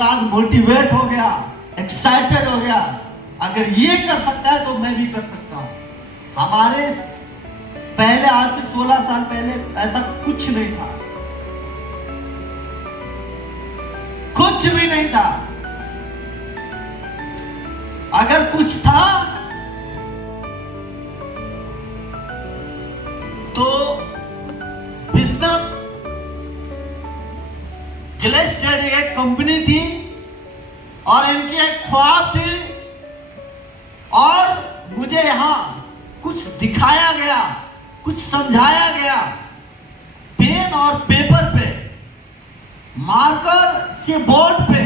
Santraj motivate हो गया, excited हो गया। अगर ये कर सकता है तो मैं भी कर सकता हूं। हमारे पहले, आज से 16 साल पहले ऐसा कुछ नहीं था, कुछ भी नहीं था। अगर कुछ था तो बिजनेस ग्लेस्टेड एक कंपनी थी और इनकी एक ख्वाब थी और मुझे यहां कुछ दिखाया गया, कुछ समझाया गया, पेन और पेपर पे, मार्कर से बोर्ड पे,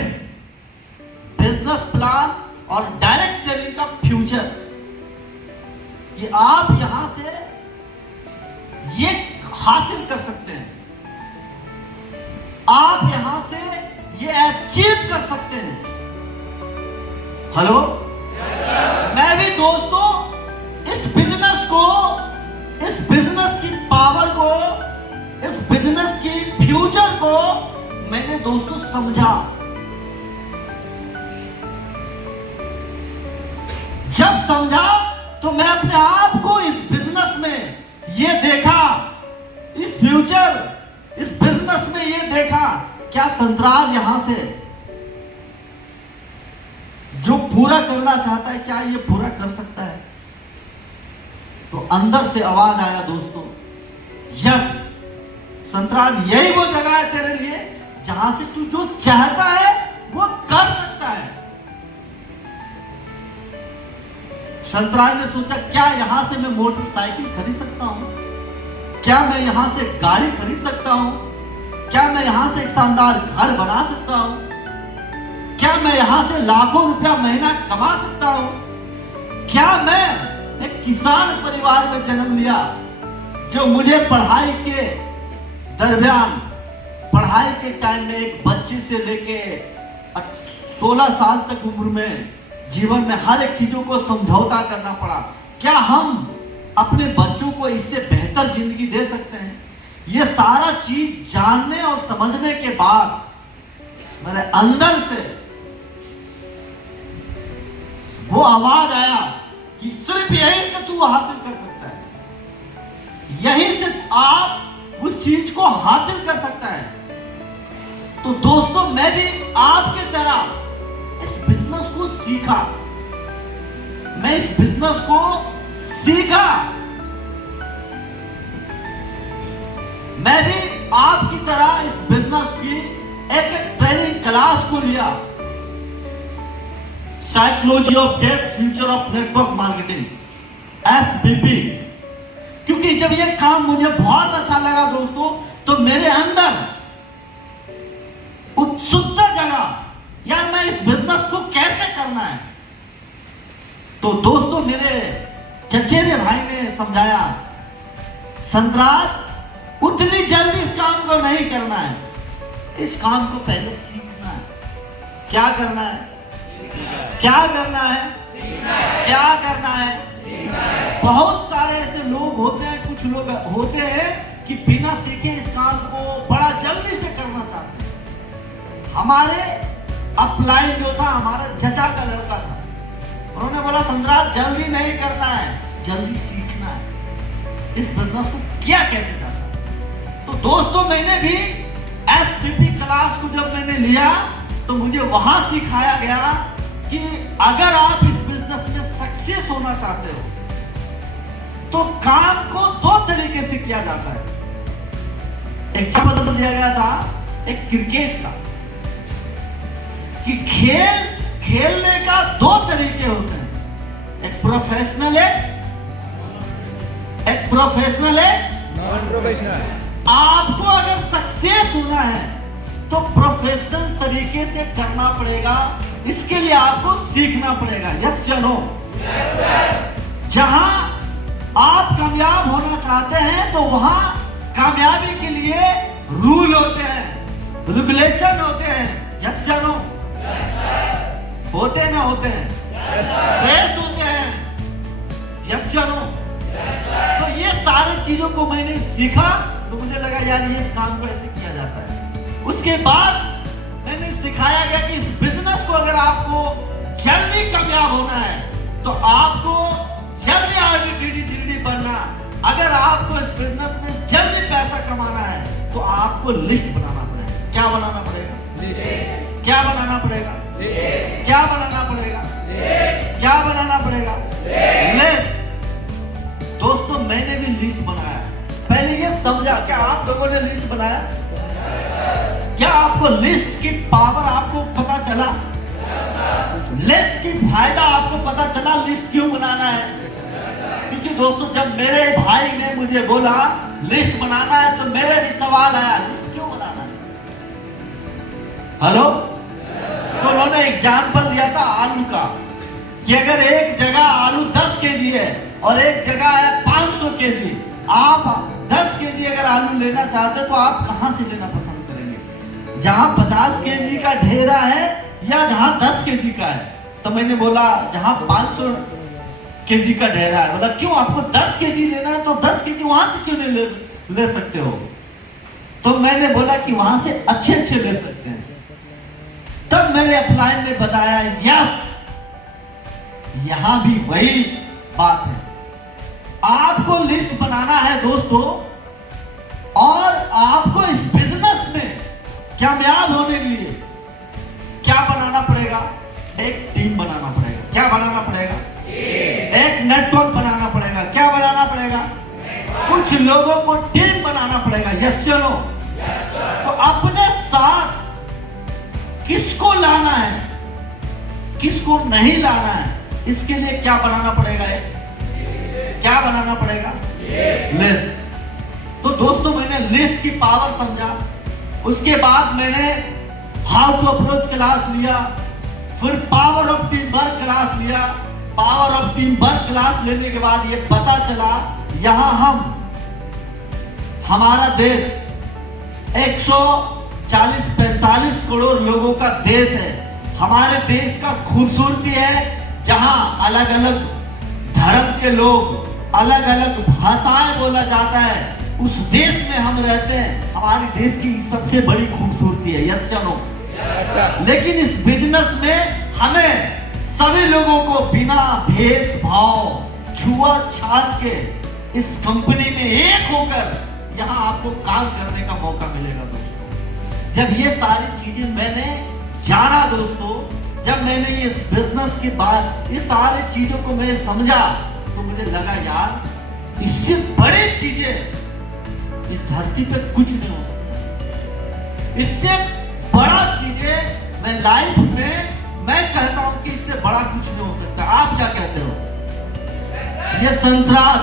बिजनेस प्लान और डायरेक्ट सेलिंग का फ्यूचर, कि आप यहां से ये हासिल कर सकते हैं, आप यहां से ये अचीव कर सकते हैं। हेलो, मैं भी दोस्तों इस बिजनेस को, इस बिजनेस की पावर को, इस बिजनेस की फ्यूचर को मैंने दोस्तों समझा। जब समझा तो मैं अपने आप को इस बिजनेस में ये देखा, इस फ्यूचर, इस बिजनेस में ये देखा, क्या संतराज यहां से जो पूरा करना चाहता है, क्या ये पूरा कर सकता है? तो अंदर से आवाज आया दोस्तों, यस संतराज, यही वो जगह है तेरे लिए जहां से तू जो चाहता है वो कर सकता है। संतराज ने सोचा, क्या यहां से मैं मोटरसाइकिल खरीद सकता हूं? क्या मैं यहां से गाड़ी खरीद सकता हूं? क्या मैं यहां से एक शानदार घर बना सकता हूं? क्या मैं यहां से लाखों रुपया महीना कमा सकता हूं? क्या मैं एक किसान परिवार में जन्म लिया जो मुझे पढ़ाई के दरमियान, पढ़ाई के टाइम में एक बच्चे से लेके 16 साल तक उम्र में जीवन में हर एक चीजों को समझौता करना पड़ा। क्या हम अपने बच्चों को इससे बेहतर जिंदगी दे सकते हैं? ये सारा चीज जानने और समझने के बाद मेरे अंदर से वो आवाज आया कि सिर्फ यहीं से तू हासिल कर सकता है, यहीं से आप उस चीज को हासिल कर सकता है। तो दोस्तों मैं भी आपके तरह इस बिजनेस को सीखा, मैं इस बिजनेस को सीखा, मैं भी आपकी तरह इस बिजनेस की एक ट्रेनिंग क्लास को लिया, psychology of get future of network marketing, SBP। क्योंकि जब ये काम मुझे बहुत अच्छा लगा दोस्तों, तो मेरे अंदर उत्सुकता जगा, यार मैं इस बिजनेस को कैसे करना है। तो दोस्तों मेरे चचेरे भाई ने समझाया, संतराज उतनी जल्दी इस काम को नहीं करना है, इस काम को पहले सीखना है। क्या करना है? क्या करना है? क्या करना है? बहुत सारे ऐसे लोग होते हैं, कुछ लोग होते हैं कि बिना सीखे इस काम को बड़ा जल्दी से करना चाहते हैं। हमारे अपलाइन जो था, हमारा चचा का लड़का था, उन्होंने बोला संतराज जल्दी नहीं करना है, जल्दी सीखना है, इस बिजनेस को क्या कैसे करना है। तो दोस्तों मैंने भी SBP क्लास को जब मैंने लिया तो मुझे वहां सिखाया गया कि अगर आप इस बिजनेस में सक्सेस होना चाहते हो तो काम को 2 तरीके से किया जाता है। एग्जाम्पल दिया गया था एक क्रिकेट का, कि खेलने का 2 तरीके होते हैं, एक प्रोफेशनल है, एक प्रोफेशनल है, नॉन प्रोफेशनल। आपको अगर सक्सेस होना है तो प्रोफेशनल तरीके से करना पड़ेगा, इसके लिए आपको सीखना पड़ेगा। यस या नो? जहां आप कामयाब होना चाहते हैं तो वहां कामयाबी के लिए रूल होते हैं, रेगुलेशन होते हैं। यस या नो? होते ना होते हैं, रेस होते हैं। यस या नो? तो ये सारी चीजों को मैंने सीखा तो मुझे लगा यार ये इस काम को ऐसे किया जाता है। उसके बाद मैंने सिखाया गया कि इस बिजनेस को अगर आपको जल्दी कामयाब होना है तो आपको जल्दी RD बनना। अगर आपको इस बिजनेस में जल्दी पैसा कमाना है तो आपको लिस्ट बनाना पड़ेगा। क्या बनाना पड़ेगा? क्या बनाना पड़ेगा? क्या बनाना पड़ेगा? क्या बनाना पड़ेगा? लिस्ट। दोस्तों मैंने भी लिस्ट बनाया। पहले ये समझा, क्या आप लोगों ने लिस्ट बनाया? क्या आपको लिस्ट की पावर आपको पता चला? लिस्ट की फायदा आपको पता चला? लिस्ट क्यों बनाना है? क्योंकि दोस्तों जब मेरे भाई ने मुझे बोला लिस्ट बनाना है तो मेरे भी सवाल आया, लिस्ट क्यों बनाना है? हेलो, तो उन्होंने एग्जाम्पल दिया था आलू का कि अगर एक जगह आलू 10 केजी है और एक जगह है 500 केजी, आप 10 केजी अगर आलू लेना चाहते तो आप कहां से लेना पसंद करेंगे? जहां 50 केजी का ढेरा है या जहां 10 केजी का है? तो मैंने बोला जहां 500 केजी का ढेरा है। बोला क्यों, आपको 10 केजी लेना है तो 10 केजी वहां से क्यों नहीं ले सकते हो? तो मैंने बोला कि वहां से अच्छे ले सकते हैं। तब मेरे अपलाइन ने बताया यस, यहां भी वही बात है। आपको लिस्ट बनाना है दोस्तों, और आपको इस बिजनेस में कामयाब होने के लिए क्या बनाना पड़ेगा? एक टीम बनाना पड़ेगा। क्या बनाना पड़ेगा? एक नेटवर्क बनाना पड़ेगा। क्या बनाना पड़ेगा? कुछ लोगों को टीम बनाना पड़ेगा। यस या नो? तो अपने साथ किसको लाना है, किसको नहीं लाना है, इसके लिए क्या बनाना पड़ेगा? क्या बनाना पड़ेगा? लिस्ट। तो दोस्तों मैंने लिस्ट की पावर समझा। उसके बाद मैंने हाउ टू अप्रोच क्लास लिया, फिर power of team work class लिया। Power of team work class लेने के बाद ये पता चला यहां हमारा देश 140-45 करोड़ लोगों का देश है। हमारे देश का खूबसूरती है जहां अलग अलग धर्म के लोग, अलग अलग भाषाएं बोला जाता है, उस देश में हम रहते हैं। हमारे देश की सबसे बड़ी खूबसूरती है। यस या नो? लेकिन इस बिजनेस में हमें सभी लोगों को बिना भेदभाव, छुआछूत के इस कंपनी में एक होकर यहां आपको काम करने का मौका मिलेगा दोस्तों। जब ये सारी चीजें मैंने जाना दोस्तों, जब मैंने ये बिजनेस के बाद ये सारी चीजों को मैं समझा तो मुझे लगा यार इससे बड़ी चीजें इस धरती पे कुछ नहीं हो सकता। इससे बड़ा चीजें मैं लाइफ में मैं कहता हूं कि इससे बड़ा कुछ नहीं हो सकता। आप क्या कहते हो? ये संतराज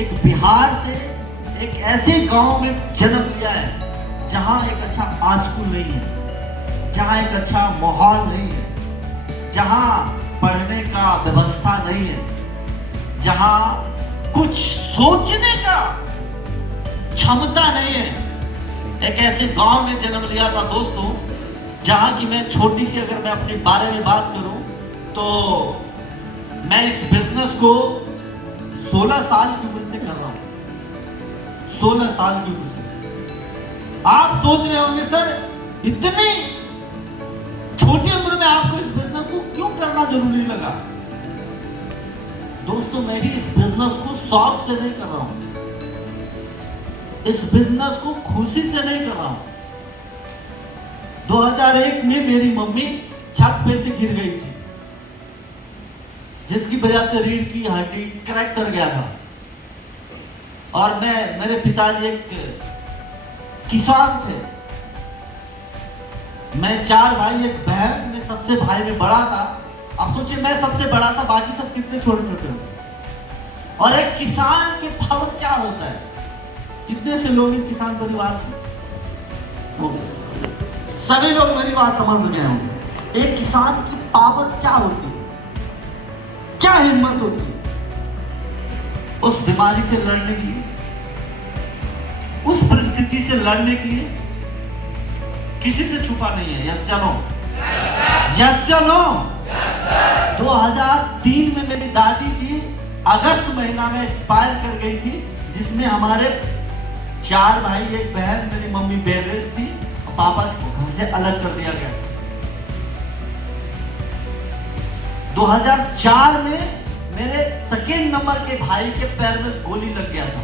एक बिहार से एक ऐसे गांव में जन्म लिया है जहां एक अच्छा स्कूल नहीं है, जहां एक अच्छा माहौल नहीं है, जहां पढ़ने का व्यवस्था नहीं है, जहां कुछ सोचने का क्षमता नहीं है। एक ऐसे गांव में जन्म लिया था दोस्तों जहां की मैं छोटी सी अगर मैं अपने बारे में बात करूं तो मैं इस बिजनेस को 16 साल की उम्र से कर रहा हूं। 16 साल की उम्र से। आप सोच रहे होंगे सर इतनी छोटी उम्र में आपको इस बिजनेस को क्यों करना जरूरी लगा? दोस्तों मैं भी इस बिजनेस को शौक से नहीं कर रहा हूं, इस बिजनेस को खुशी से नहीं कर रहा हूं। 2001 में मेरी मम्मी छत पे से गिर गई थी, जिसकी वजह से रीढ़ की हड्डी क्रैक कर गया था। और मेरे पिताजी एक किसान थे। मैं 4 भाई एक बहन में सबसे भाई में बड़ा था। अब सोचिए मैं सबसे बड़ा था, बाकी सब कितने छोटे छोटे होंगे। और एक किसान के पावर क्या होता है? कितने से लोग किसान परिवार से? सभी लोग मेरी बात समझ गए होंगे। एक किसान की पावर क्या होती है, क्या हिम्मत होती है उस बीमारी से लड़ने के लिए, उस परिस्थिति से लड़ने के लिए। किसी से छुपा नहीं है। यस या नो? यस या नो? 2003 में मेरी दादी जी अगस्त महीना में एक्सपायर कर गई थी, जिसमें हमारे 4 भाई एक बहन, मेरी मम्मी बेड रेस्ट थी और पापा जी को घर से अलग कर दिया गया। 2004 में मेरे सेकेंड नंबर के भाई के पैर में गोली लग गया था,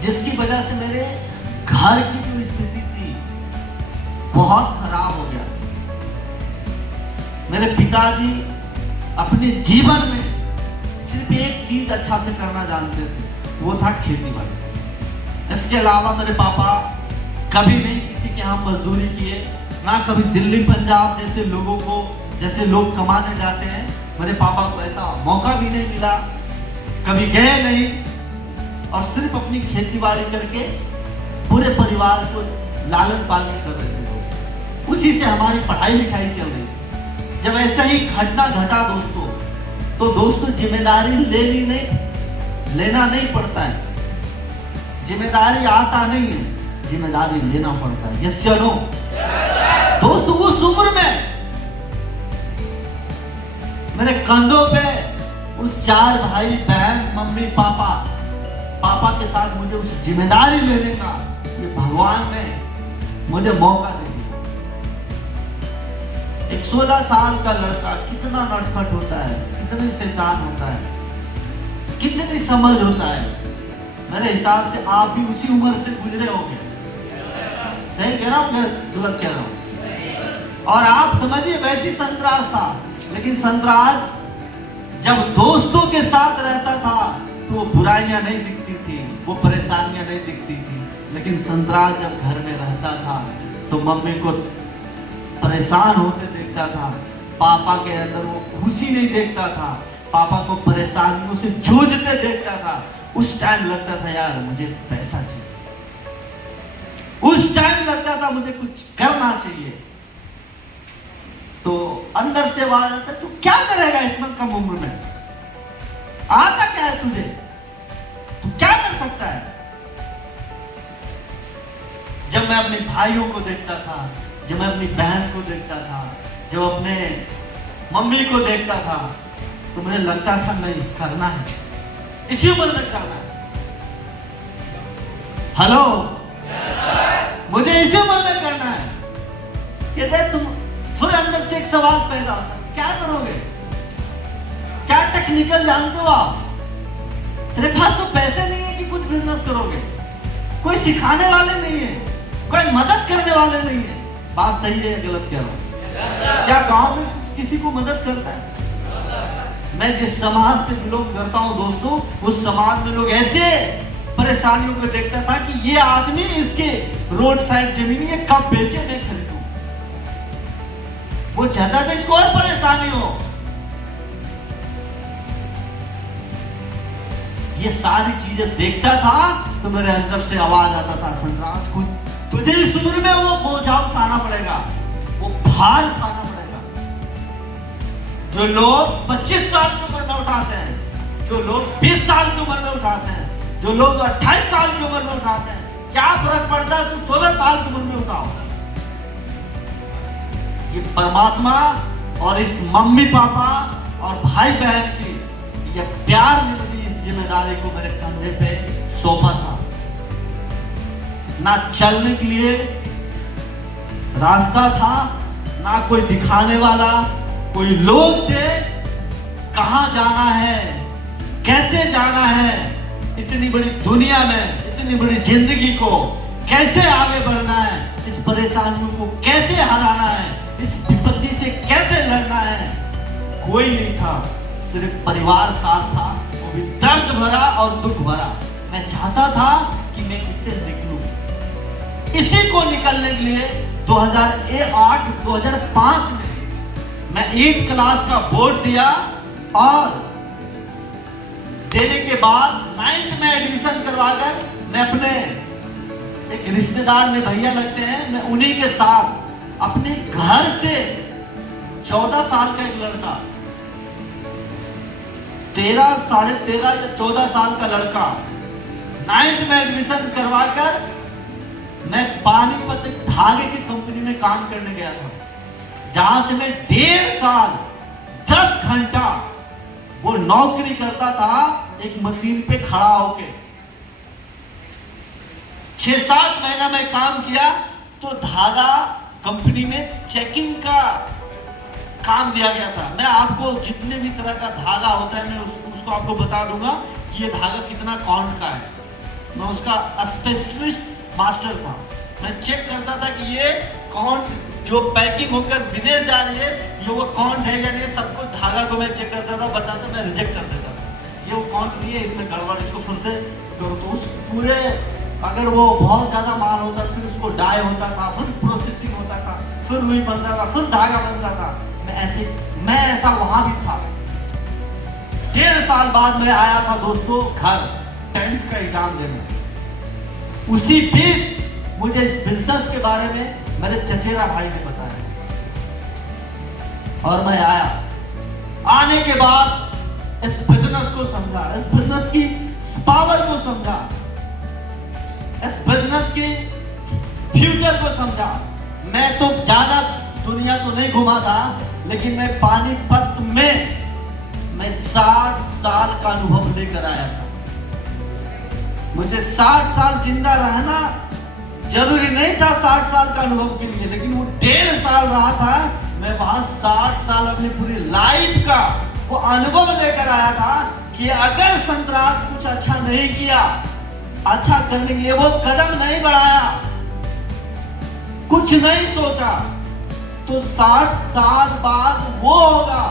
जिसकी वजह से मेरे घर की जो स्थिति थी बहुत खराब हो गया। मेरे पिताजी अपने जीवन में सिर्फ एक चीज अच्छा से करना जानते थे, वो था खेती बाड़ी। इसके अलावा मेरे पापा कभी नहीं किसी के यहाँ मजदूरी किए, ना कभी दिल्ली पंजाब जैसे लोगों को, जैसे लोग कमाने जाते हैं, मेरे पापा को ऐसा मौका भी नहीं मिला, कभी गए नहीं, और सिर्फ अपनी खेती बाड़ी करके पूरे परिवार को लालन पालन कर रहे थे। उसी से हमारी पढ़ाई लिखाई चल रही। जब ऐसा ही घटना घटा दोस्तों, तो दोस्तों जिम्मेदारी लेना नहीं पड़ता है, जिम्मेदारी आता नहीं है, जिम्मेदारी लेना पड़ता है। यस या नो? दोस्तों उस उम्र में मेरे कंधों पे उस 4 भाई बहन, मम्मी पापा के साथ मुझे उस जिम्मेदारी लेने का ये भगवान ने मुझे मौका दे दिया। एक 16 साल का लड़का कितना नटखट होता है, कितनी शैतान होता है, कितनी समझ होता है। मेरे हिसाब से आप भी उसी उम्र से गुजरे होंगे। सही कह रहा हूँ, गलत कह रहा हूँ? और आप समझिए वैसी संतराज था, लेकिन संतराज जब दोस्तों के साथ रहता था तो वो बुराइयां नहीं दिखती थी, वो परेशानियां नहीं दिखती थी। लेकिन संतराज जब घर में रहता था तो मम्मी को परेशान होते देखता था, पापा के अंदर वो खुशी नहीं देखता था, पापा को परेशानियों से जूझते देखता था। उस टाइम लगता था यार मुझे पैसा चाहिए, उस टाइम लगता था मुझे कुछ करना चाहिए। तो अंदर से आवाज आता, तू क्या करेगा इतना कम उम्र में, आता क्या है तुझे, तू क्या कर सकता है? जब मैं अपने भाइयों को देखता था, जब मैं अपनी बहन को देखता था, जब अपने मम्मी को देखता था, तो मुझे लगता था नहीं करना है, इसी उम्र में करना है। हेलो, मुझे इसी उम्र में करना है। ये देख, तुम फिर अंदर से एक सवाल पैदा होता है, क्या करोगे, क्या टेक्निकल जानते हो आप? तेरे पास तो पैसे नहीं है कि कुछ बिजनेस करोगे, कोई सिखाने वाले नहीं है, कोई मदद करने वाले नहीं है। बात सही है या गलत कह रहा हूं? क्या गांव में किसी को मदद करता है? मैं जिस समाज से बिलोंग करता हूं दोस्तों, उस समाज में लोग ऐसे परेशानियों को देखता था कि ये आदमी, इसके रोड साइड जमीन ये कब बेचे, मैं खरीदूं। वो चाहता था इसको और परेशानी हो। ये सारी चीजें देखता था तो मेरे अंदर से आवाज आता था, संतराज को तुझे इस उम्र में वो बोझा उठाना पड़ेगा, वो भार उठाना पड़ेगा जो लोग 25 साल की उम्र में उठाते हैं, जो लोग 20 साल की उम्र में उठाते हैं, जो लोग 28 साल की उम्र में उठाते हैं। क्या फर्क पड़ता है तुम 16 साल की उम्र में उठाओ। ये परमात्मा और इस मम्मी पापा और भाई बहन की ये प्यार ने मुझे इस जिम्मेदारी को मेरे कंधे पे सौंपा था। ना चलने के लिए रास्ता था, ना कोई दिखाने वाला, कोई लोग थे। कहां जाना है, कैसे जाना है, इतनी बड़ी दुनिया में, इतनी बड़ी जिंदगी को कैसे आगे बढ़ना है, इस परेशानियों को कैसे हराना है, इस विपत्ति से कैसे लड़ना है, कोई नहीं था। सिर्फ परिवार साथ था, वो भी दर्द भरा और दुख भरा। मैं चाहता था कि मैं इससे निकलूं। इसी को निकलने के लिए 2008-2005 में मैं 8th क्लास का बोर्ड दिया और देने के बाद 9th में एडमिशन करवाकर मैं अपने एक रिश्तेदार में भैया लगते हैं, मैं उन्हीं के साथ अपने घर से 14 साल का एक लड़का, 13, साढ़े 13 या 14 साल का लड़का 9th में एडमिशन करवाकर मैं पानीपत धागे की कंपनी में काम करने गया था, जहां से मैं 1.5 साल 10 घंटा वो नौकरी करता था एक मशीन पे खड़ा होके। 6-7 महीना मैं काम किया तो धागा कंपनी में चेकिंग का काम दिया गया था। मैं आपको जितने भी तरह का धागा होता है मैं उसको आपको बता दूंगा कि ये धागा कितना काउंट का है। मैं उसका स्पेशलिस्ट मास्टर था। मैं चेक करता था कि ये काउंट जो पैकिंग होकर विदेश जा रही है ये वो काउंट है या नहीं। सब कुछ धागा को मैं चेक करता था, बताता, मैं रिजेक्ट कर देता था। ये वो काउंट नहीं है, इसमें गड़बड़, इसको फिर से करो। तो उस पूरे अगर वो बहुत ज़्यादा माल होता फिर उसको डाई होता था, फिर प्रोसेसिंग होता था, फिर रुई बनता था, फिर धागा बनता था। मैं ऐसा वहां भी था। 1.5 साल बाद मैं आया था दोस्तों घर 10th का एग्जाम देने। उसी बीच मुझे इस बिजनेस के बारे में मेरे चचेरा भाई ने बताया और मैं आया। आने के बाद इस बिजनेस को समझा, इस बिजनेस की पावर को समझा, इस बिजनेस के फ्यूचर को समझा। मैं तो ज्यादा दुनिया तो नहीं घुमा था, लेकिन मैं पानीपत में मैं 60 साल का अनुभव लेकर आया था। मुझे 60 साल जिंदा रहना जरूरी नहीं था 60 साल का अनुभव के लिए, लेकिन वो 1.5 साल रहा था। मैं वहां 60 साल अपनी पूरी लाइफ का वो अनुभव लेकर आया था कि अगर संतराज कुछ अच्छा नहीं किया, अच्छा करने के लिए वो कदम नहीं बढ़ाया, कुछ नहीं सोचा, तो 60 साल बाद वो होगा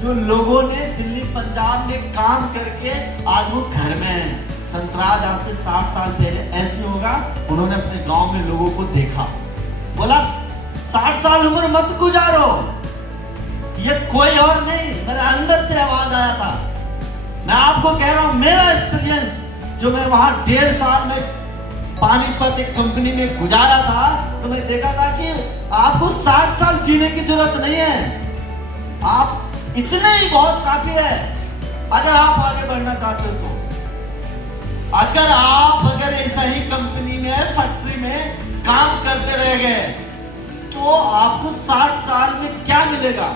जो लोगों ने दिल्ली पंजाब में काम करके आज वो घर में है। संतराज आज से 60 साल पहले ऐसे होगा, उन्होंने अपने गांव में लोगों को देखा, बोला 60 साल उम्र मत गुजारो, ये कोई और नहीं, मेरे अंदर से आवाज आया था। मैं आपको कह रहा हूं मेरा एक्सपीरियंस जो मैं वहां 1.5 साल में पानीपत एक कंपनी में गुजारा था, तो मैं देखा था कि आपको 60 साल जीने की जरूरत नहीं है, आप इतने ही बहुत काफी है अगर आप आगे बढ़ना चाहते हो तो। अगर ऐसा ही कंपनी में फैक्ट्री में काम करते रह गए तो आपको 60 साल में क्या मिलेगा?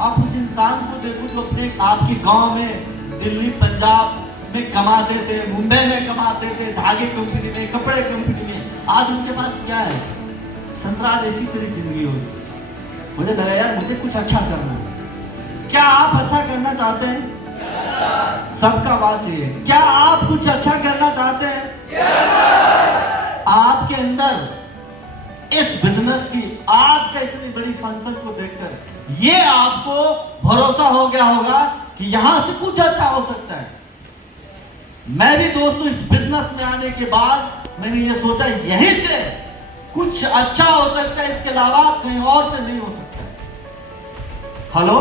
आप उस इंसान को देखो जो अपने आपके गांव में दिल्ली पंजाब में कमाते थे, मुंबई में कमाते थे, धागे कंपनी में, कपड़े कंपनी में, आज उनके पास क्या है? संतराज ऐसी तेरी जिंदगी होगी। मुझे लगा यार मुझे कुछ अच्छा करना है। क्या आप अच्छा करना चाहते हैं? सबका आवाज चाहिए। क्या आप कुछ अच्छा करना चाहते हैं? आपके अंदर इस बिजनेस की आज का इतनी बड़ी फंक्शन को देखकर ये आपको भरोसा हो गया होगा कि यहां से कुछ अच्छा हो सकता है। मैं भी दोस्तों इस बिजनेस में आने के बाद मैंने ये सोचा यहीं से कुछ अच्छा हो सकता है, इसके अलावा कहीं और से नहीं हो सकता। हेलो,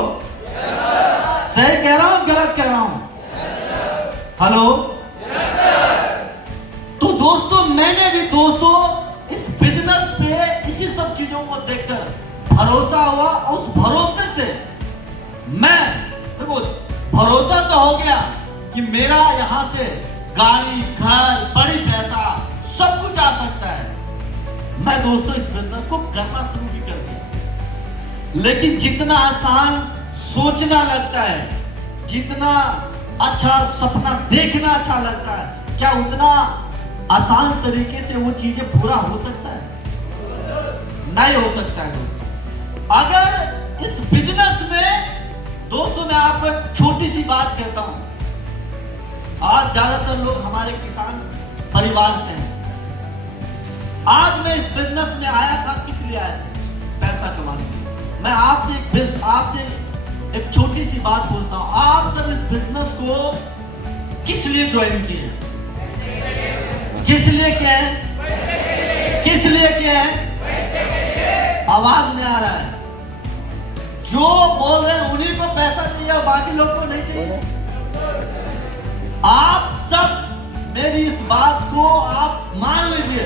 सही कह रहा हूं गलत कह रहा हूं? हेलो, तो दोस्तों मैंने भी दोस्तों इस बिजनेस पे इसी सब चीजों को देखकर भरोसा हुआ और उस भरोसे से मैं देखो भरोसा तो हो गया कि मेरा यहां से गाड़ी, घर, बड़ी पैसा सब कुछ आ सकता है। मैं दोस्तों इस बिजनेस को करना शुरू भी कर दिया, लेकिन जितना आसान सोचना लगता है, जितना अच्छा सपना देखना अच्छा लगता है, क्या उतना आसान तरीके से वो चीजें पूरा हो सकता है? नहीं हो सकता है दोस्तों। अगर इस बिजनेस में दोस्तों मैं आपको एक छोटी सी बात कहता हूं, आज ज्यादातर लोग हमारे किसान परिवार से हैं। आज मैं इस बिजनेस में आया था, किस लिए आया था? पैसा कमाने के लिए। मैं आपसे एक छोटी सी बात पूछता हूं, आप सब इस बिजनेस को किस लिए ज्वाइन किए? किस लिए किए हैं? किस लिए किए हैं? आवाज नहीं आ रहा है। जो बोल रहे हैं उन्हीं को पैसा चाहिए और बाकी लोग को नहीं चाहिए। आप सब मेरी इस बात को आप मान लीजिए।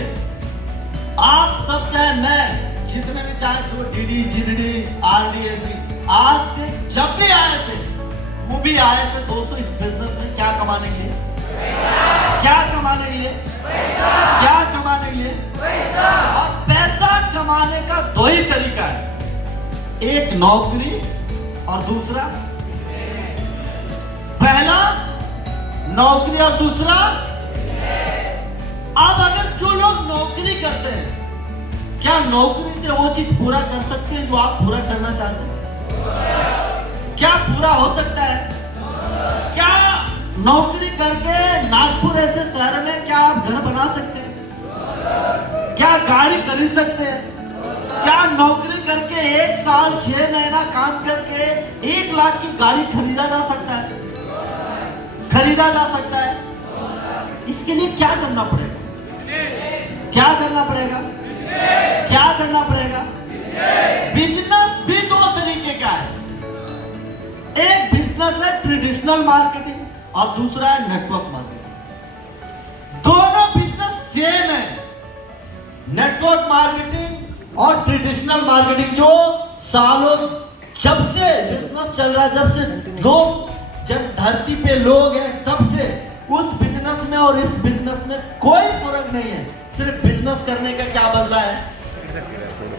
आप सब चाहे मैं जितने भी चाहे जो डीडी, जीडी, आरडीएसडी आज से जब भी आए थे वो भी आए थे दोस्तों इस बिजनेस में क्या कमाने के लिए? क्या कमाने के लिए? क्या कमाने के लिए? और पैसा कमाने का दो ही तरीका है, एक नौकरी और दूसरा, पहला नौकरी और दूसरा। अब अगर जो लोग नौकरी करते हैं क्या नौकरी से वो चीज पूरा कर सकते हैं जो आप पूरा करना चाहते हैं? क्या पूरा हो सकता है? क्या नौकरी करके नागपुर ऐसे शहर में क्या आप घर बना सकते हैं? क्या गाड़ी खरीद सकते हैं? क्या नौकरी करके 1 साल 6 महीना काम करके 1 लाख की गाड़ी खरीदा जा सकता है? खरीदा जा सकता है? इसके लिए क्या करना पड़ेगा? क्या करना पड़ेगा? क्या करना पड़ेगा? बिजनेस भी 2 तरीके का है। एक बिजनेस है ट्रेडिशनल मार्केटिंग और दूसरा है नेटवर्क मार्केटिंग। दोनों बिजनेस सेम है। नेटवर्क मार्केटिंग और ट्रेडिशनल मार्केटिंग जो सालों जब से बिजनेस चल रहा है, जब से लोग, जब धरती पे लोग हैं, तब से उस बिजनेस में और इस बिजनेस में कोई फर्क नहीं है। सिर्फ बिजनेस करने का क्या बदला है?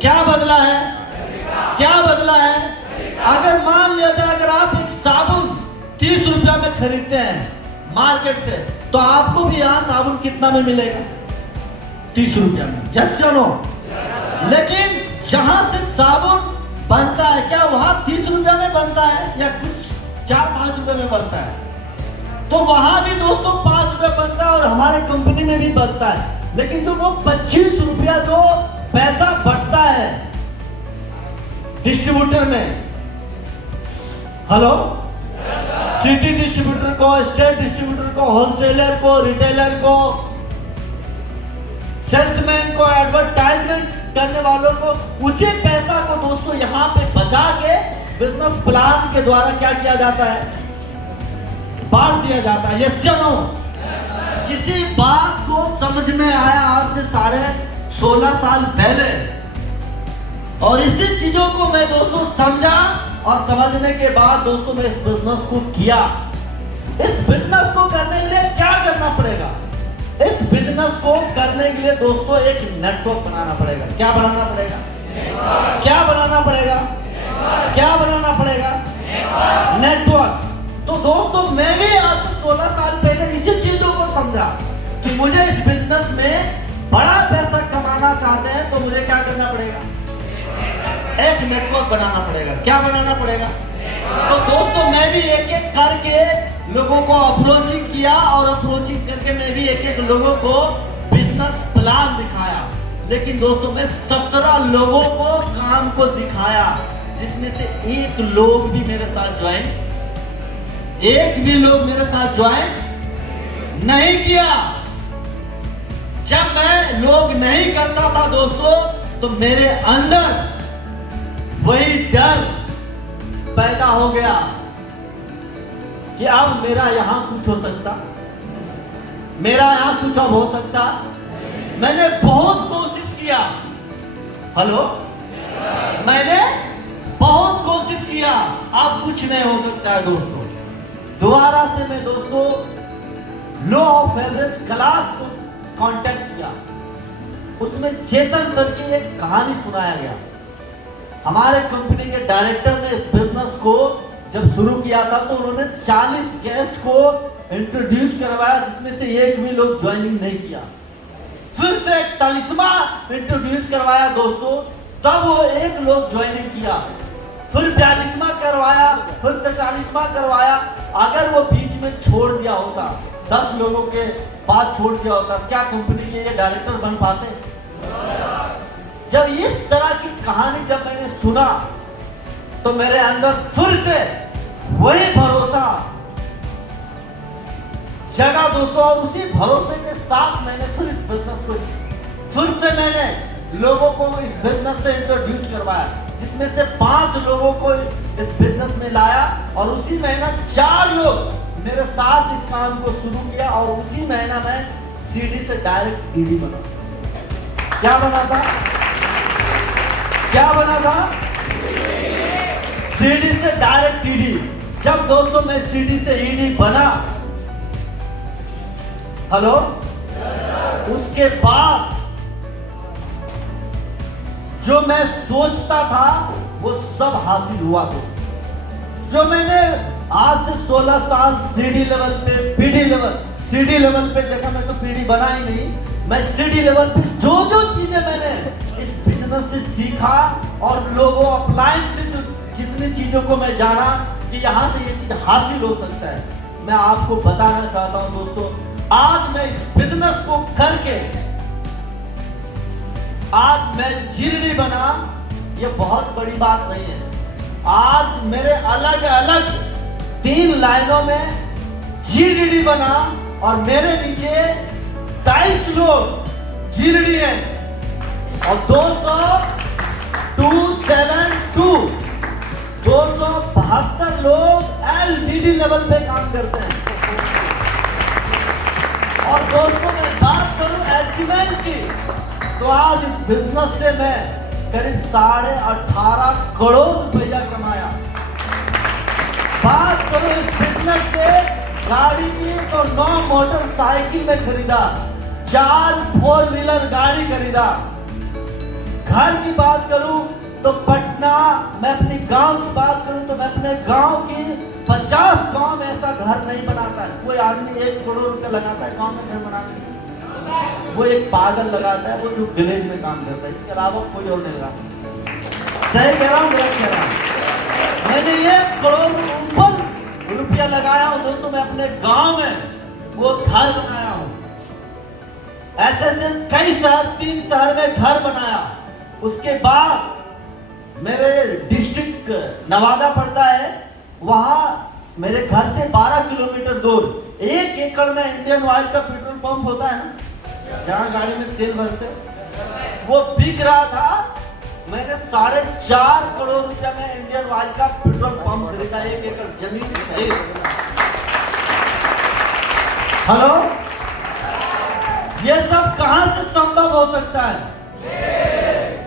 क्या बदला है? क्या बदला है? अगर मान लिया जाए, अगर आप एक साबुन 30 रुपया में खरीदते हैं मार्केट से, तो आपको भी यहाँ साबुन कितना में मिलेगा? 30 रुपया में। यस या नो? लेकिन जहां से साबुन बनता है, क्या वहां 30 रुपया में बनता है या कुछ 4-5 रुपए में बनता है? तो वहां भी दोस्तों 5 रुपए बनता है और हमारे कंपनी में भी बनता है। लेकिन जो वो 25 रुपया जो पैसा बचता है डिस्ट्रीब्यूटर में, हेलो, सिटी डिस्ट्रीब्यूटर को, स्टेट डिस्ट्रीब्यूटर को, होलसेलर को, रिटेलर को, सेल्समैन को, एडवर्टाइजमेंट करने वालों को, उसी पैसा को दोस्तों यहाँ पे बचा के बिजनेस प्लान के द्वारा क्या किया जाता है? बांट दिया जाता है। यस या नो? किसी बात को समझ में आया आज से 16.5 साल पहले, और इसी चीजों को मैं दोस्तों समझा और समझने के बाद दोस्तों मैं इस बिजनेस को किया। इस बिजनेस को करने के लिए क्या करना पड़ेगा? इस बिजनेस को करने के लिए दोस्तों एक नेटवर्क बनाना पड़ेगा। क्या बनाना पड़ेगा? क्या बनाना पड़ेगा? क्या बनाना पड़ेगा? नेटवर्क। तो दोस्तों मैं भी आज से 16 साल पहले इसी चीजों को समझा कि मुझे इस बिजनेस में बड़ा पैसा कमाना चाहते हैं तो मुझे क्या करना पड़ेगा? एक नेटवर्क बनाना पड़ेगा। क्या बनाना पड़ेगा? तो दोस्तों मैं भी एक एक करके लोगों को अप्रोचिंग किया और अप्रोचिंग करके मैं भी एक एक लोगों को बिजनेस प्लान दिखाया। लेकिन दोस्तों मैं 17 लोगों को काम को दिखाया, जिसमें से एक लोग भी मेरे साथ ज्वाइन नहीं किया। जब मैं लोग नहीं करता था दोस्तों, तो मेरे अंदर वही डर पैदा हो गया कि अब मेरा यहां कुछ हो सकता, मेरा यहां कुछ अब हो सकता। मैंने बहुत कोशिश किया। हेलो, मैंने बहुत कोशिश किया, अब कुछ नहीं हो सकता है दोस्तों। दोबारा से मैं दोस्तों लॉ ऑफ एवरेज क्लास को कांटेक्ट किया। उसमें चेतन सर की एक कहानी सुनाया गया। हमारे कंपनी के डायरेक्टर ने इस बिजनेस को जब शुरू किया था तो उन्होंने 40 गेस्ट को इंट्रोड्यूस करवाया, जिसमें से एक भी लोग ज्वाइनिंग नहीं किया। फिर से 41वां इंट्रोड्यूस करवाया दोस्तों, तब वो एक लोग ज्वाइनिंग किया। फिर 42वां करवाया, फिर 43वां करवाया। अगर वो बीच में छोड़ दिया होता, 10 लोगों के बाद छोड़ दिया होता, क्या कंपनी के ये डायरेक्टर बन पाते? जब इस तरह की कहानी जब मैंने सुना तो मेरे अंदर फिर से वही भरोसा जगा दोस्तों, और उसी भरोसे के साथ मैंने फिर इस बिजनेस को फिर से मैंने लोगों को इस बिजनेस से इंट्रोड्यूस करवाया, जिसमें से 5 लोगों को इस बिजनेस में लाया और उसी महीना 4 लोग मेरे साथ इस काम को शुरू किया और उसी महीना में सीडी से डायरेक्ट टीडी बना। क्या बना था? क्या बना था? सीडी से डायरेक्ट ईडी। जब दोस्तों मैं सीडी से ईडी बना, हेलो, उसके बाद जो मैं सोचता था वो सब हासिल हुआ। तो जो मैंने आज से 16 साल सीडी लेवल पे, पीडी लेवल, सीडी लेवल पे देखा, मैं तो पीडी बना ही नहीं, मैं सीडी लेवल पे जो जो चीजें मैंने इस बिजनेस से सीखा और लोगों अपलाइन से जो जितनी जिन चीजों को मैं जाना कि यहाँ से ये चीज हासिल हो सकता है, मैं आपको बताना चाहता हूं दोस्तों, आज मैं इस बिजनेस को करके आज मैं जीरडी बना, ये बहुत बड़ी बात नहीं है। आज मेरे अलग अलग 3 लाइनों में जीरडी बना और मेरे नीचे 23 लोग जीरडी हैं और 272 लोग एलडीडी लेवल पे काम करते हैं। और दोस्तों मैं बात करूं अचीवमेंट की, तो आज इस बिजनेस से मैं करीब 18.5 करोड़ रुपया कमाया। बात करूं इस बिजनेस से गाड़ी की, तो 9 मोटरसाइकिल में खरीदा, 4 4 व्हीलर गाड़ी खरीदा। घर की बात करूं तो पटना, मैं अपनी गांव की बात करूं तो मैं अपने गांव की 50 गांव में ऐसा घर नहीं बनाता है। कोई आदमी 1 करोड़ रुपया लगाता है गांव में घर बनाने में, वो एक पागल लगाता है, वो जो विलेज में काम करता है, इसके अलावा कोई और नहीं लगा सकता। सही कह रहा हूँ, गलत कह रहा हूँ? मैंने 1 करोड़ ऊपर रुपया लगाया हूँ दोस्तों, मैं अपने गांव में वो घर बनाया हूँ। ऐसे कई शहर, 3 शहर में घर बनाया। उसके बाद मेरे डिस्ट्रिक्ट नवादा पड़ता है, वहां मेरे घर से 12 किलोमीटर दूर 1 एकड़ में इंडियन ऑयल का पेट्रोल पंप होता है ना, जहां गाड़ी में तेल भरते, वो बिक रहा था। मैंने 4.5 करोड़ रुपया में इंडियन ऑयल का पेट्रोल पंप खरीदा, 1 एकड़ जमीन खरीद। हेलो, ये सब कहां से संभव हो सकता है?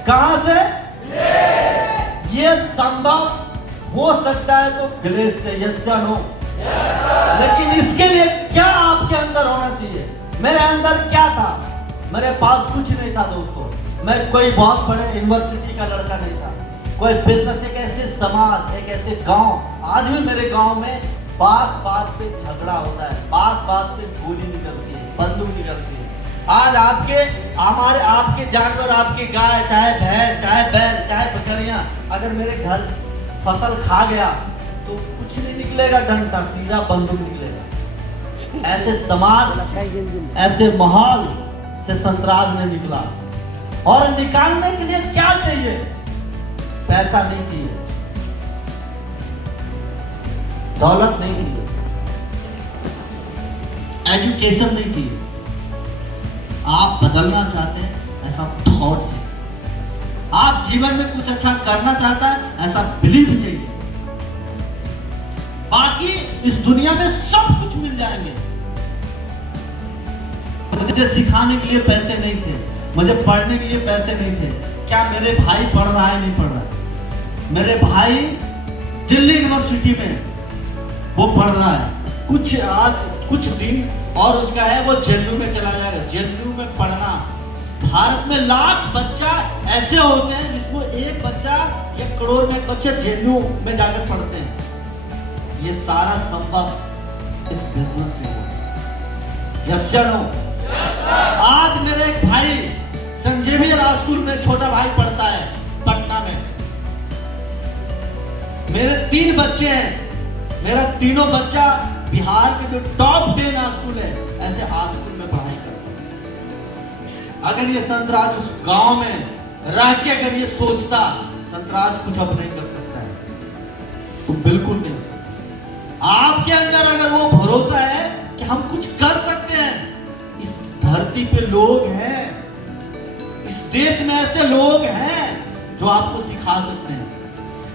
कहां से? ये संभव हो सकता है तो ग्रेस से, यस या नो? लेकिन इसके लिए क्या आपके अंदर होना चाहिए? मेरे अंदर क्या था? मेरे पास कुछ नहीं था दोस्तों, मैं कोई बहुत बड़े यूनिवर्सिटी का लड़का नहीं था। कोई बिजनेस, एक ऐसे समाज, एक ऐसे गांव, आज भी मेरे गांव में बात बात पे झगड़ा होता है, बात बात पे गोली निकलती है, बंदूक निकलती है। आज आपके जानवर, आपकी गाय, चाहे भैंस, चाहे बैल, चाहे बकरियां, अगर मेरे घर फसल खा गया तो कुछ नहीं निकलेगा डंडा, सीधा बंदूक निकलेगा। ऐसे समाज, ऐसे माहौल से संतराज ने निकला। और निकालने के लिए क्या चाहिए? पैसा नहीं चाहिए, दौलत नहीं चाहिए, एजुकेशन नहीं चाहिए। आप बदलना चाहते हैं, ऐसा थॉट से। आप जीवन में कुछ अच्छा करना चाहता है, ऐसा बिलीव चाहिए। बाकी इस दुनिया में सब कुछ मिल जाएंगे। मुझे सिखाने के लिए पैसे नहीं थे, मुझे पढ़ने के लिए पैसे नहीं थे। क्या मेरे भाई पढ़ रहा है? नहीं पढ़ रहा है। मेरे भाई दिल्ली यूनिवर्सिटी में वो पढ़ रहा है, कुछ दिन और उसका है, वो जेएनयू में चला जाएगा। जेएनयू में पढ़ना, भारत में लाख बच्चा ऐसे होते हैं जिसमें एक बच्चा या करोड़ में बच्चे जेएनयू में जाकर पढ़ते हैं। ये सारा संभव इस बिजनेस से हो। यस या नो? आज मेरे एक भाई संजीवी राज स्कूल में, छोटा भाई पढ़ता है पटना में। मेरे 3 बच्चे हैं, मेरा तीनों बच्चा बिहार के जो टॉप 10 स्कूल है, ऐसे स्कूल में पढ़ाई करता है। अगर ये संतराज उस गांव में रह के अगर ये सोचता संतराज कुछ अब नहीं कर सकता है, तो बिल्कुल नहीं हो सकता। आपके अंदर अगर वो भरोसा है कि हम कुछ कर सकते हैं, इस धरती पे लोग हैं, इस देश में ऐसे लोग हैं जो आपको सिखा सकते हैं।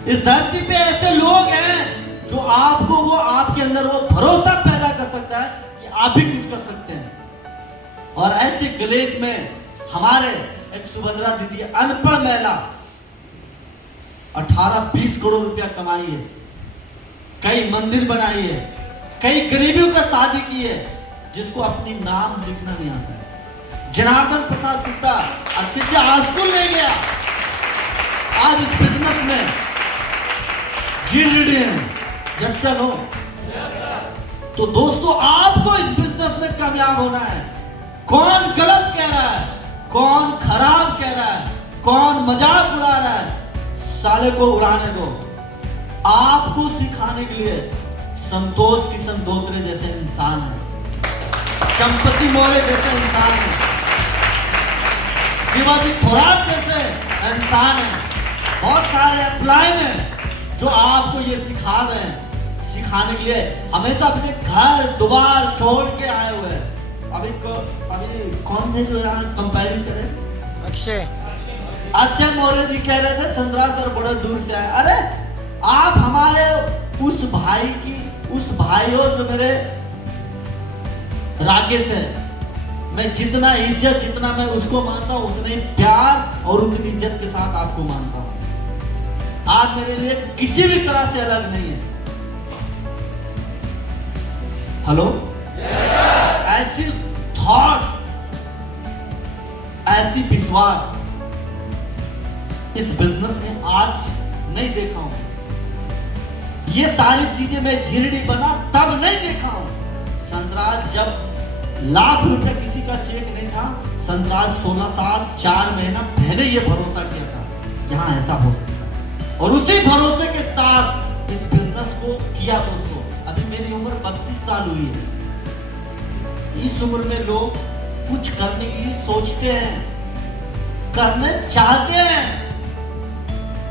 इस धरती पे ऐसे लोग हैं जो आपके अंदर वो भरोसा पैदा कर सकता है कि आप भी कुछ कर सकते हैं। और ऐसे विलेज में हमारे एक सुभद्रा दीदी, अनपढ़ महिला, 18-20 करोड़ रुपया कमाई है, कई मंदिर बनाई है, कई गरीबियों का शादी की है, जिसको अपनी नाम लिखना नहीं आता है। जनार्दन प्रसाद गुप्ता अच्छे से स्कूल ले गया, आज इस बिजनेस में जीरडी है। यस या नो? तो दोस्तों, आपको इस बिजनेस में कामयाब होना है। कौन गलत कह रहा है, कौन खराब कह रहा है, कौन मजाक उड़ा रहा है, साले को उड़ाने दो। आपको सिखाने के लिए संतोष किशन धोत्रे जैसे इंसान है, चंपती मौर्य जैसे इंसान है, शिवाजी थोराट जैसे इंसान है, बहुत सारे अपलाइन हैं जो आपको ये सिखा रहे हैं। सिखाने के लिए हमेशा अपने घर द्वार छोड़ के आए हुए हैं। अभी कौन थे जो यहाँ कंपेयरिंग करें? अक्षय मौर्य जी कह रहे थे संतराज सर बड़े दूर से आए। अरे आप हमारे उस भाई हो जो मेरे राकेश है, मैं जितना इज्जत जितना मैं उसको मानता हूं उतने प्यार और उतनी इज्जत के साथ आपको मानता हूं। आप मेरे लिए किसी भी तरह से अलग नहीं है। हेलो, ऐसी थॉट, ऐसी विश्वास इस बिजनेस में आज नहीं देखा हूं। ये सारी चीजें मैं झिरड़ी बना तब नहीं देखा हूं। संतराज जब लाख रुपए किसी का चेक नहीं था, संतराज 16 साल 4 महीना पहले ये भरोसा किया था यहां ऐसा हो सकता, और उसी भरोसे के साथ इस बिजनेस को किया। दोस्तों, अभी मेरी उम्र 32 साल हुई है। इस उम्र में लोग कुछ करने के लिए सोचते हैं, करने चाहते हैं।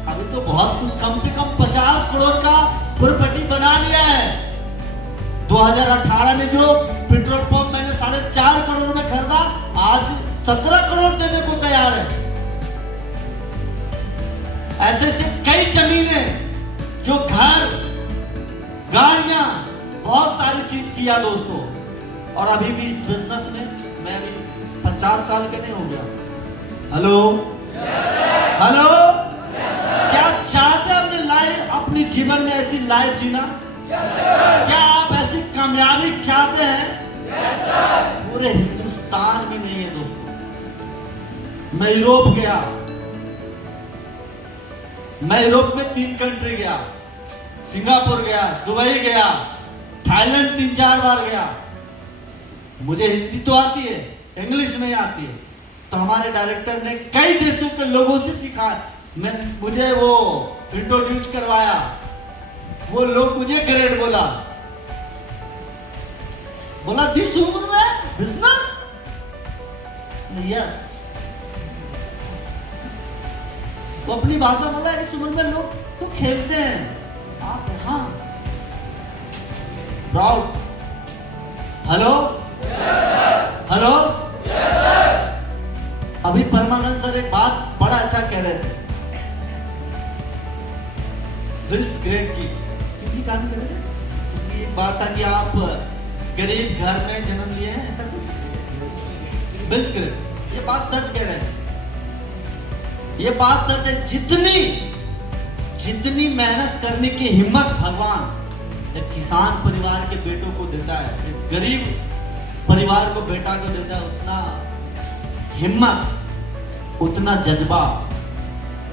अभी तो बहुत कुछ, कम से कम 50 करोड़ का प्रॉपर्टी बना लिया है। 2018 में जो पेट्रोल पंप मैंने 4.5 करोड़ में खरीदा, आज 17 करोड़ देने को तैयार है। ऐसे से कई जमीनें, जो घर, गाड़ियां, बहुत सारी चीज किया दोस्तों। और अभी भी इस बिजनेस में मैं भी 50 साल के नहीं हो गया। हेलो, हेलो, क्या चाहते हैं अपनी लाइफ, अपनी जीवन में ऐसी लाइफ जीना? क्या आप ऐसी कामयाबी चाहते हैं? पूरे हिंदुस्तान में नहीं है दोस्तों। मैं यूरोप गया, मैं यूरोप में 3 कंट्री गया, सिंगापुर गया, दुबई गया, थाईलैंड 3-4 बार गया। मुझे हिंदी तो आती है, इंग्लिश नहीं आती है। तो हमारे डायरेक्टर ने कई देशों के लोगों से सीखा, मुझे वो इंट्रोड्यूस करवाया। वो लोग मुझे ग्रेट बोला दिस उम्र में बिजनेस, यस। वो अपनी भाषा बोला, इस उम्र में लोग तो खेलते हैं, आप यहां प्राउड। हेलो, हेलो, अभी परमानंद सर एक बात बड़ा अच्छा कह रहे थे, विल्स ग्रेट की कितनी कहानी कर रहे थे। उसकी एक बात था कि आप गरीब घर में जन्म लिए हैं, ऐसा कुछ। विल्स ग्रेट ये बात सच कह रहे हैं, ये बात सच है। जितनी मेहनत करने की हिम्मत भगवान एक किसान परिवार के बेटों को देता है, एक गरीब परिवार को बेटा को देता है, उतना हिम्मत, उतना जज्बा,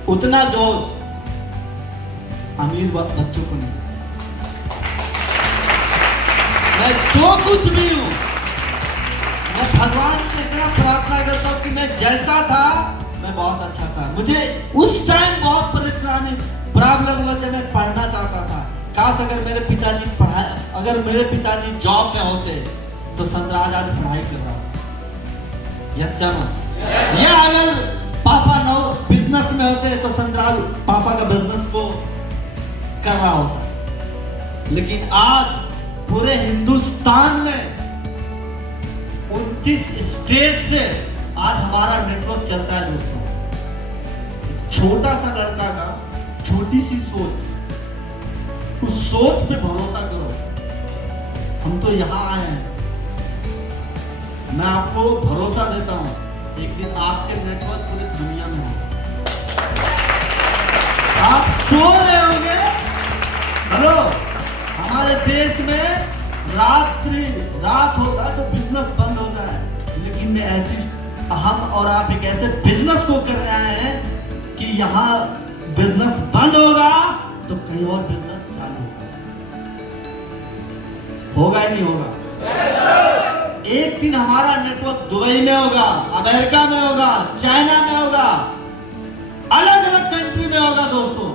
उतना जोश अमीर बच्चों को नहीं। मैं जो कुछ भी हूं, मैं भगवान से इतना प्रार्थना करता हूं कि मैं जैसा था, मैं बहुत अच्छा था। मुझे उस टाइम बहुत परेशानी, प्रॉब्लम हुआ जब मैं पढ़ना चाहता था। काश अगर मेरे पिताजी जॉब में होते तो संतराज आज पढ़ाई कर रहा होता। Yes sir. या अगर पापा बिजनेस में होते तो संतराज पापा का बिजनेस को कर रहा होता। लेकिन आज पूरे हिंदुस्तान में 29 स्टेट से आज हमारा नेटवर्क चलता है दोस्तों। छोटा सा लड़का का छोटी सी सोच, उस सोच पे भरोसा करो। हम तो यहां आए हैं, मैं आपको भरोसा देता हूं, एक दिन आपके नेटवर्क पूरी दुनिया में होगा। आप सो रहे होंगे, हेलो, हमारे देश में रात होता है तो बिजनेस बंद होता है, लेकिन हम और आप एक ऐसे बिजनेस को कर रहे हैं कि यहाँ बिजनेस बंद होगा तो कहीं और बिजनेस चालू होगा ही नहीं होगा। एक दिन हमारा नेटवर्क दुबई में होगा, अमेरिका में होगा, चाइना में होगा, अलग अलग कंट्री में होगा दोस्तों।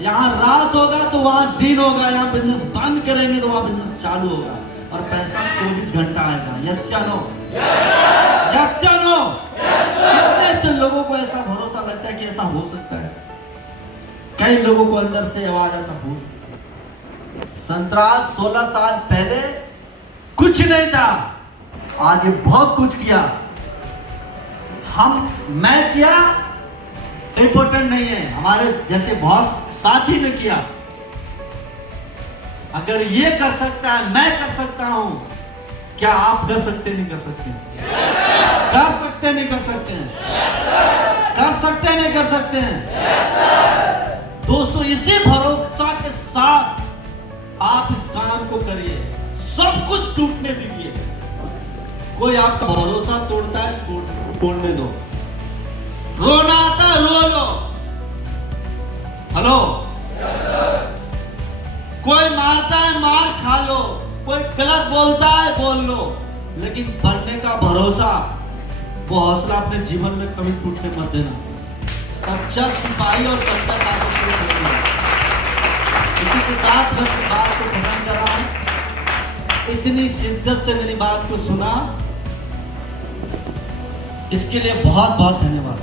यहाँ रात होगा तो वहां दिन होगा, यहाँ बिजनेस बंद करेंगे तो वहां बिजनेस चालू होगा, और पैसा 24 घंटा आएगा। यस या नो? यस या नो? कितने से लोगों को ऐसा भरोसा लगता है कि ऐसा हो सकता है? कई लोगों को अंदर से आवाज आता हो सकता है। संतराल 16 साल पहले कुछ नहीं था, आज ये बहुत कुछ किया। मैं किया इंपॉर्टेंट नहीं है, हमारे जैसे बॉस साथी ने किया। अगर ये कर सकता है, मैं कर सकता हूं, क्या आप कर सकते नहीं कर सकते? कर सकते नहीं कर सकते? कर सकते नहीं कर सकते? दोस्तों, इसी भरोसा के साथ आप इस काम को करिए, सब कुछ टूटने दीजिए। कोई आपका भरोसा तोड़ता है, तोड़ने दो। रोना आता है, रो लो। हेलो? कोई मारता है, मार खा लो। कोई गलत बोलता है, बोल लो, लेकिन बढ़ने का भरोसा, वो हौसला अपने जीवन में कभी टूटने मत देना। सच्चा सिपाही और सच्चा ताकत। इसी के साथ मैं अपनी बात को खत्म कर रहा हूं। इतनी शिद्दत से मेरी बात को सुना, इसके लिए बहुत बहुत धन्यवाद।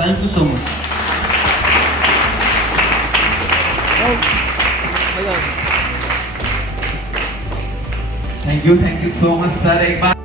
Thank you so much. Thank you so much sir. एक बार